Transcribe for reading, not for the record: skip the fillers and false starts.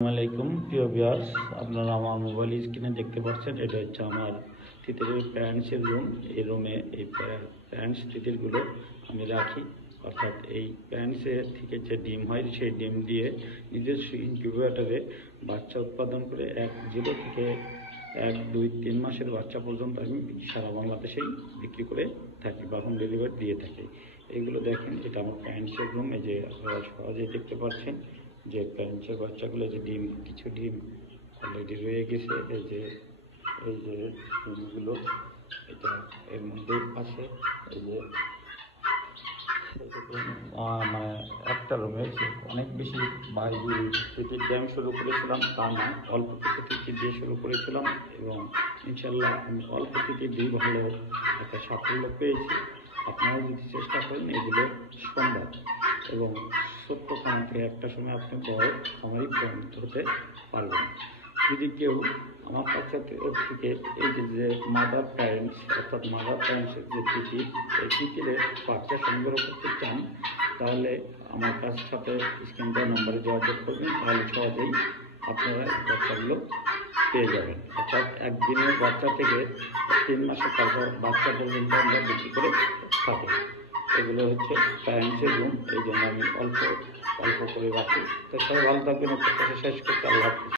আসসালামাইকুম প্রিয় ভিউয়ার্স, আপনারা আমার মোবাইল স্ক্রিনে দেখতে পাচ্ছেন এটা হচ্ছে আমার তিতিরের প্যারেন্টসের রুম। এই রুমে এই প্যারেন্টস তিতিরগুলো আমি রাখি, অর্থাৎ এই প্যারেন্টসের থেকে যে ডিম হয় সেই ডিম দিয়ে নিজস্ব ইনকিউবেটরে বাচ্চা উৎপাদন করে 0 থেকে 1, 2, 3 মাসের বাচ্চা পর্যন্ত আমি সারা বাংলাদেশেই বিক্রি করে থাকি বা হোম ডেলিভারি দিয়ে থাকি। এইগুলো দেখেন, এটা আমার প্যারেন্টসের রুম। এই যে আপনারা সহজেই দেখতে পাচ্ছেন যে প্যারেন্টসের বাচ্চাগুলো যে ডিম, কিছু ডিম অলরেডি রয়ে গেছে। এই যে ডিমগুলো এটা এর মধ্যেই আছে। এই যে মানে একটা রুমে অনেক বেশি বাইরে টিকিট দিয়ে আমি শুরু করেছিলাম তা না, অল্প কিছু টিকিট দিয়ে শুরু করেছিলাম এবং ইনশাল্লাহ আমি অল্প টিকিট দিয়ে ভালো একটা সাফল্য পেয়েছি। আপনারা যদি চেষ্টা করেন এগুলো সম্ভব এবং ছোট্ট খামার থেকে একটা সময় আপনি বড় খামারই পরিণত হতে পারবেন। যদি কেউ আমার কাছ থেকে এই যে মাদার প্যারেন্টস, অর্থাৎ মাদার প্যারেন্টসের যে টিকিট, এই টিকিটের বাচ্চা সংগ্রহ করতে চান তাহলে আমার কাছ সাথে স্ক্রিনটার নাম্বারে যোগাযোগ করবেন, তাহলে সহজেই আপনারা বাচ্চাগুলো পেয়ে যাবেন। অর্থাৎ একদিনের বাচ্চা থেকে 3 মাসের বাচ্চা পর্যন্ত আমরা বিক্রি করে থাকি। এগুলো হচ্ছে প্যারেন্টসের রুম, এই জন্য আমি অল্প করে রাখি। তো সবাই ভালো থাকবেন। একটা শেষ করতে আল্লাহ হাফেজ।